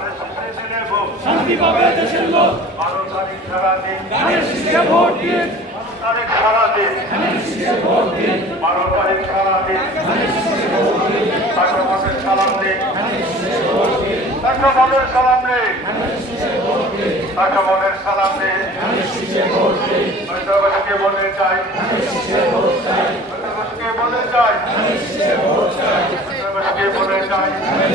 ধানের শীষে দিলে ভোট শান্তি পাবে দেশের লোক। বারো তারিখ সারাদিন ধানের শীষে ভোট দিন তারিখ সারাদিন বারো তারিখ সারাদিন তাকে সালাম দিন তাকে মনের সালাম দিন তাকে মনের সালাম দিন ঐতিহাসিককে বলে চাই ঐতিহাসিককে বলে চাই ঐতিহাসিককে বলে চাই বারো তারিখ সারাদিন ধানের শীষে ভোট দিন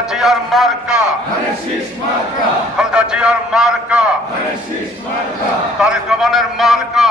খালদা জিয়ার মার্কা। খালদা জিয়ার মার্কা। তারেক রহমানের মার্কা।